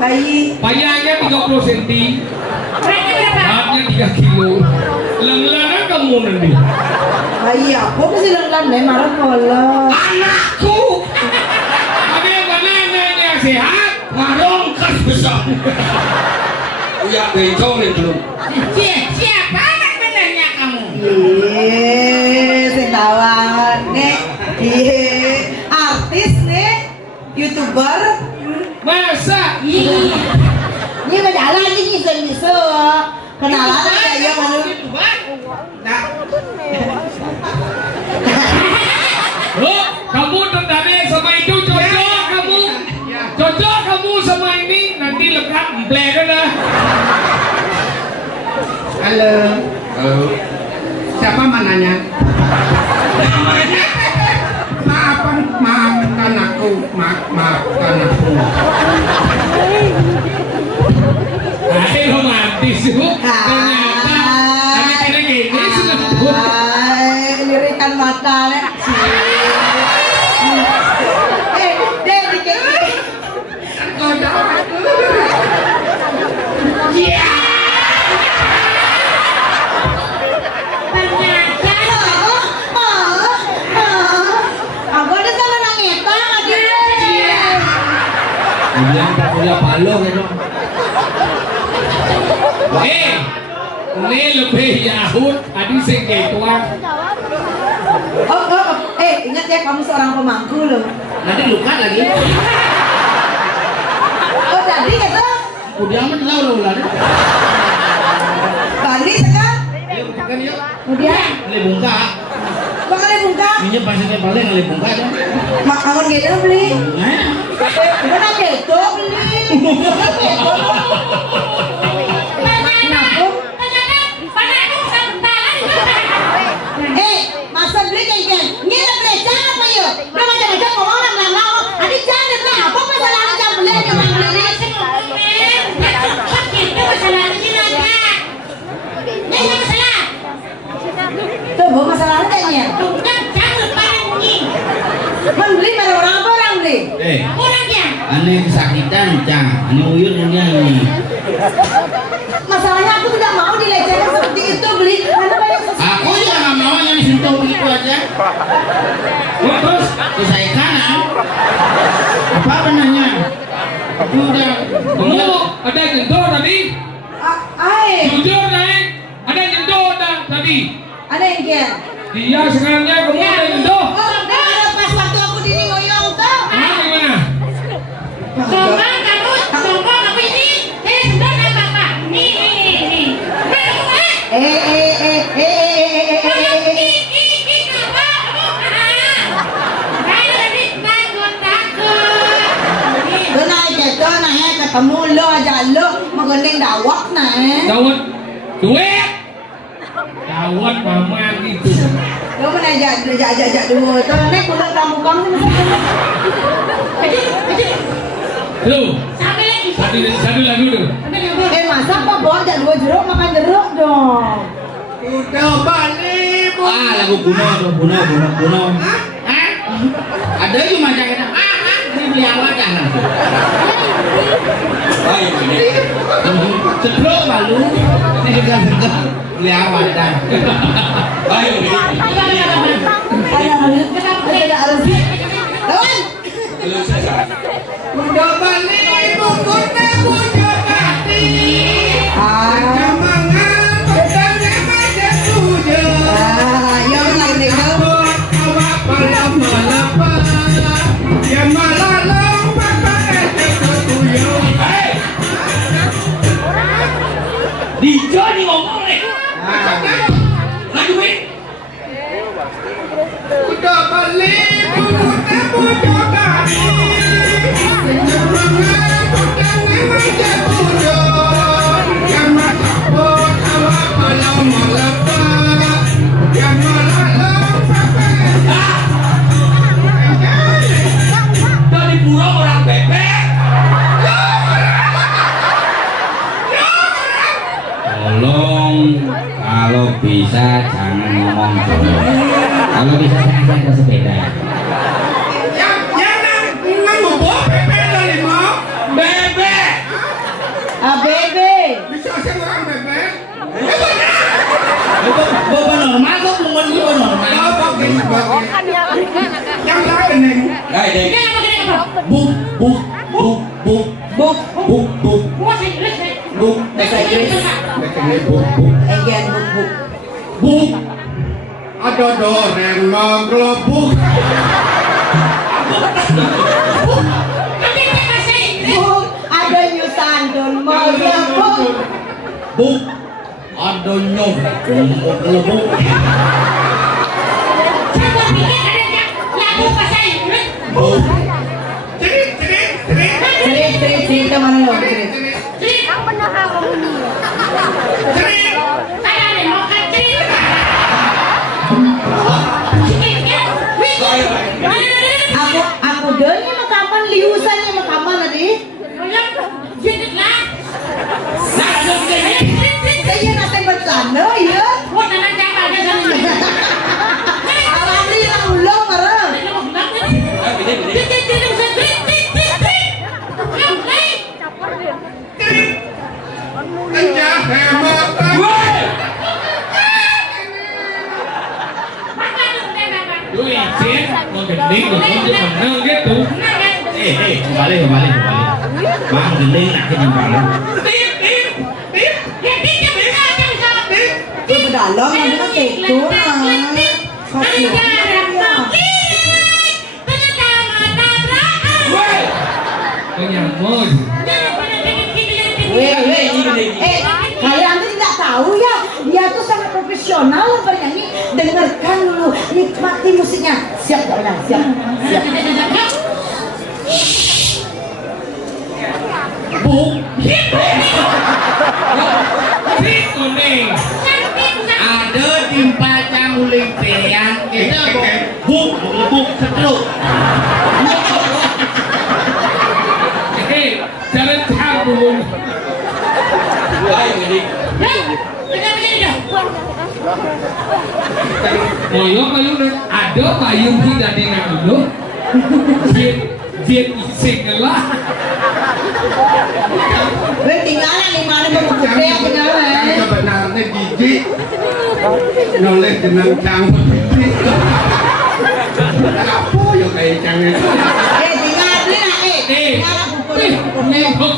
Bayi. Panjangnya 30 cm. Beratnya 3 kilo. Lenglanan kamu nanti. Bayi aku masih lenglan deh marah kalau. Anakku. Ada yang mana sehat? Warung kas besar. Uya bencong nih belum. Siapa anak benarnya kamu? Sendawan nih. Artis nih. YouTuber. Masa? Ini berjalan ini bisa. Kenalan aja ya malu. Loh, kamu tertarik sama itu cocok kamu? Cocok kamu sama ini nanti lekat emplek dah. Halo. Halo. Siapa mananya? Maafkan aku. Maafkan aku. Hai romantis bu. Ternyata ada gini sudah bu. Lirikan mata nih. Dek dikit. Iya. Aku ada sama nangeta aja. Kemudian tak punya balong itu. Ini lebih Yahud, adi sengketuan. Ingat ya kamu seorang pemangku loh. Nanti luka lagi. Oh jadi gitu. Udah amat tahu loh ular. Bali sekarang. Ayo makan yuk. Kemudian. Le bungka. Bakal bungka. Minyak pasirnya paling le bungka aja. Makan gitu beli. Nah. Mana gitu beli. Masa beli kayak ini lebih jangan apa yuk? Udah macam-macam ngomong nang Adi jangan lah. Apa masalahnya jangan beli yang beli? Itu masalahnya aja. Ini masalah. Tuh bu masalahnya ya. Bukan jangan parani. Membeli pada orang apa orang beli? Orangnya. Aneh kesakitan, cah. Aneh uyurnya ini. Masalahnya aku tidak mau dilecehkan seperti itu beli. Karena banyak Aku juga nggak mau yang disentuh begitu aja. Terus? Terus saya kanan. Apa benarnya? Udah. Kamu ada nyentuh tadi? Jujur naik. Ada nyentuh tadi. Ada yang kian. Dia sekarangnya kamu ada nyentuh. Ada pas waktu aku dini ngoyong tuh. Gimana? Sombong kamu, sombong apa ini? Sudah apa? Nih. Ketemu lo aja lo menggandeng dawak nih. Dawat duit. Dawat mama gitu. Lo mana aja dulu. Tuh nek pulang kamu Lu. Sampai lagi. Satu lagu dulu. Masa apa bawa aja dua jeruk makan jeruk dong. Udah balik. Lagu kuno. Ada juga macam itu. Ini beli awak kan? Ceplok malu. Ini juga beli awak kan? Ayo. Ada harus. Lawan. Udah balik. Bukunya punya hati. Semangat. Petangnya macam tujuh. Yang lain deh. Awak malam ya malam pakai ketuyul. Dijo nih ngomong nih. Lagi wih. Udah balik bukunya punya hati. Semangat. Petangnya macam tujuh. Ya malam awak malam ya malam pakai. Dari pura orang bebek. Tolong kalau bisa jangan ngomong dulu. Kalau bisa jangan ke sepeda. Jangan ngomong bebek dari mau. Bebek. ABB. Bisa saya orang bebek. Bapak normal kok ngomong gue normal. Bagus. Yang lain nih. Dek. Ini apa kena apa? Buk. Buk. Bahasa Inggris. Buk. Again buk. Buk. Ada doreng ngeglebuk. Buk. Ada nyusantun mau buk. Buk. Ada nyok. Lebuk. Coba pikir ada lagu bahasa Inggris. Buk. Cerit kemana lo? Cerit. Aku denya mah kapan liusannya mah kapan tadi? Saya nasi bercanda ya. Alhamdulillah ulung bareng. Enjah hemat. Lu izin mau gending lu cuma nang gitu. Kembali. Bang gending nak nyempal. Itu dalam ada kan itu Penyambut. Kalian tuh tidak tahu ya, dia tuh sangat profesional bernyanyi. Dengarkan dulu, nikmati musiknya. Siap gak ya? Siap. Buk. Itu nih. Ada timpa canguling peyang kita buk setruk. Jangan cabut. Moyo kayu ada payung tidak di dulu. Biar iseng lah. Gue tinggalan di mana berbuka tinggalan. Sebenarnya jijik. Noleh dengan canggut jijik. Apa yang kayak canggut? Tinggal di nak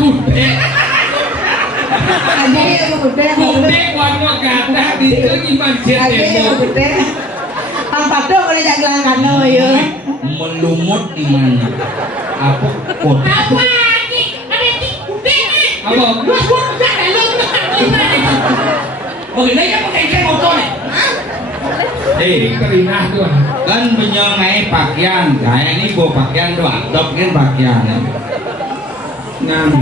Kude. Aja ya kude. Kude warna ganda di sini manjir Aja ya kude. Tampak dong kalau tidak gelangkan ya. Melumut di mana? Apa kot? Apa? Bagaimana pakai ikan motor nih? Kerinah tuan. Kan menyongai pakaian, kayak ini bawa pakaian doang, dok kan pakaian. Nah,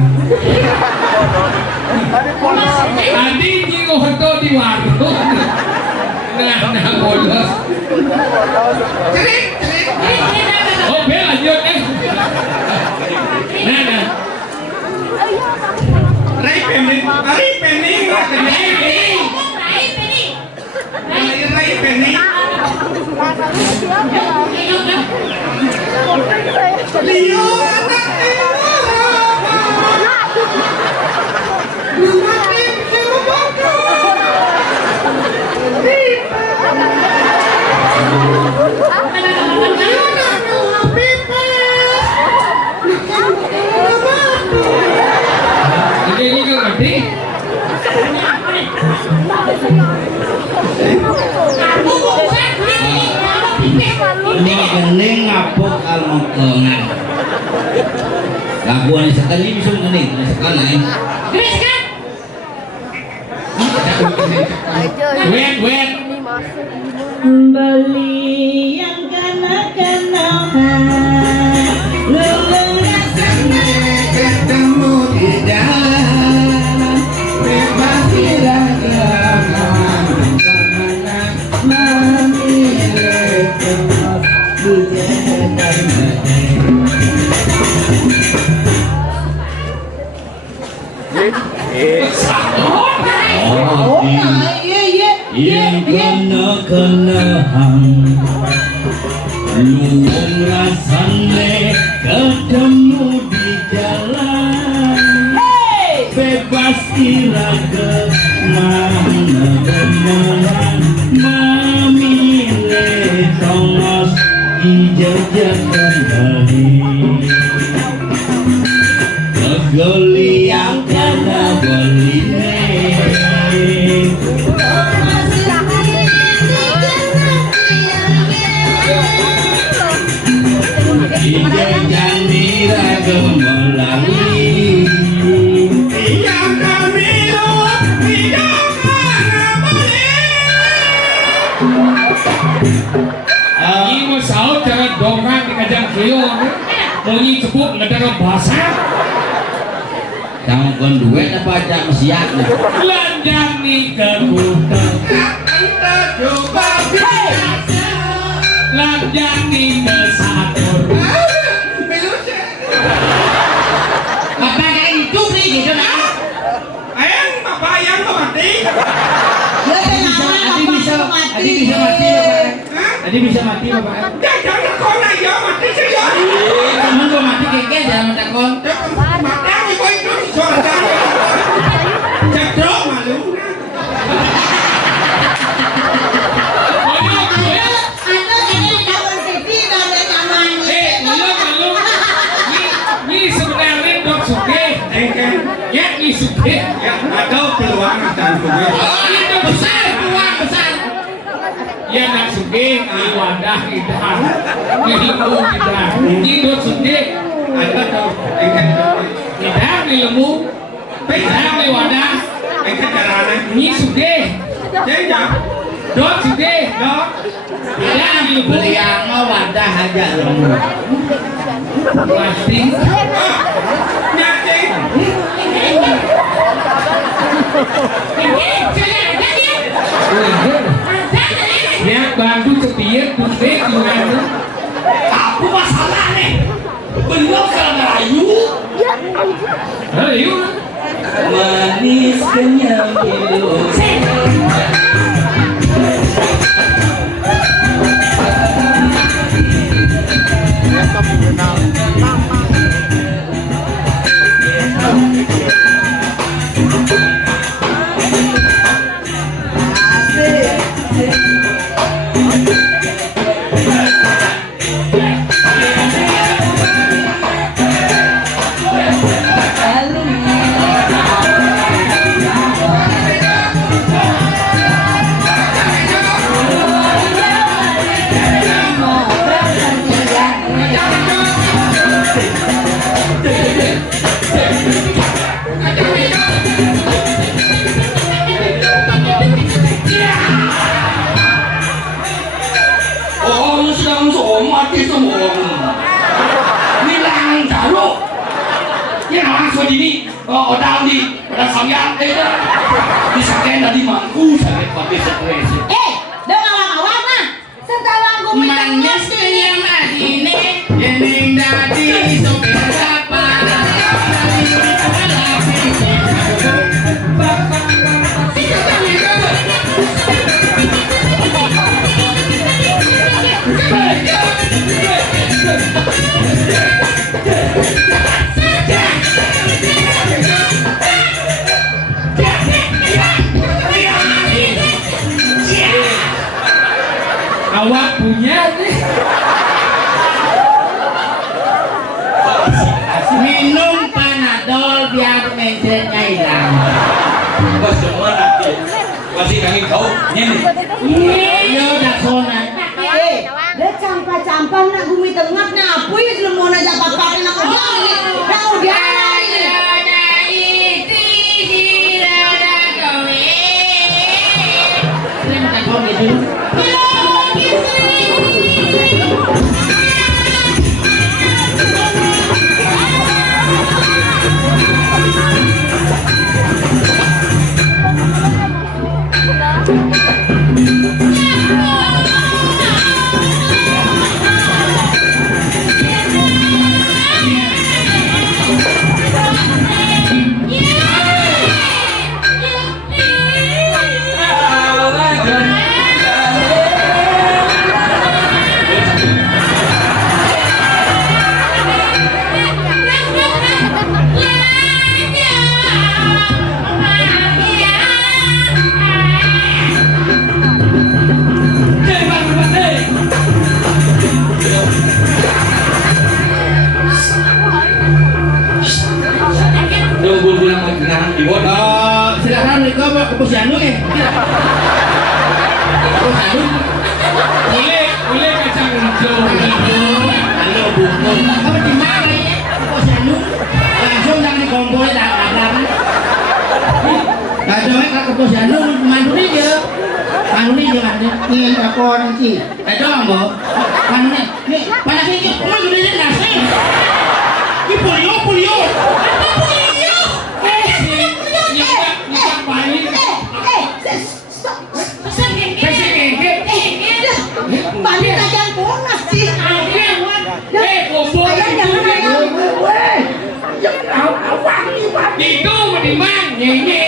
Tadi ngingo hoto di warung. Nah bolos. Oke lanjut Nah. Rai pening. Leo anak Ini kan ngerti? ini gening ngapuk almokongan. Laguan sekali bisa gening, sekali. Wet. Beli yang kanak-kanakan lulung rasanya ketemu di jalan bebas kira-kira memilih tempat Oh, yang kena-kenaan luwung rasane ketemu di jalan bebas Belas iraga mana gemelan memilih tongos dijajak kembali Goliang kena beline Dijajak iraga melalui Yang kami luar tidak mana boleh. Ini masalah jangan dongkang di kajang keo. Mau nyi cepuk nggak ada bahasa. Kamu kan duit apa aja mesiaknya Lanjang nih ke kutang. Anda coba biasa. Lanjang nih ke sator. Melusa. Apa kayak itu nih gitu nah Ayang bapak ayang mati. Ya kenapa Adi bisa mati? mati Bapak. Hah? Adi bisa mati Bapak. Jangan kau nak ya mati saja. Kamu kok mati keke jangan takon. Mati aku kau itu suara. Jadok malu. Ini sebenarnya dok suke. Engken. Ya ini suke. Ya ada peluang dan peluang. Oh itu besar peluang besar. Ya nak suke di wadah kita. Di ilmu kita. Ini dok suke. Ada tahu engken. Kita di ilmu. Kita di wadah. Engken caranya. Ini suke. Jangan. Dok suke. Dok. Kita di ilmu. Beliang mah wadah aja lemu. Plastik. Nyati. Ya bantu sepiye duit gimana? Aku masalah nih. Belum ke Melayu. Ayo. Manis kenyang hidup. Oh, lu sedang mati semua. Bilang jarum. Ya langsung ini orang di pada sampean bisa kena di mangku sampai pakai stres. Dengan awak mah. Sekarang gue Manis kenyang adine, yening dadi sopir sapa. Awak punya nih. Minum panadol biar mencetnya hilang. Bos semua nanti masih kami kau ini. Yo dah sonan. Dia campa-campa nak bumi tengah nak apa ya belum mau nak apa-apa nak udah ni. Dah udah ni. Terima kasih. dibuat Silakan Riko ke posyandu nih. Posyandu. Boleh kacang hijau. halo bungkus Kamu di mana ya? Posyandu. Langsung jangan dikompol tak ada. Kado ke posyandu mandu nih dia. Mandu nih dia ada. Nih apa nanti? Ada mbok. Mandu nih. Nih, pada kiki mandu nih nasi. Ini polio. Pandai kacang ponas sih. Itu di mana?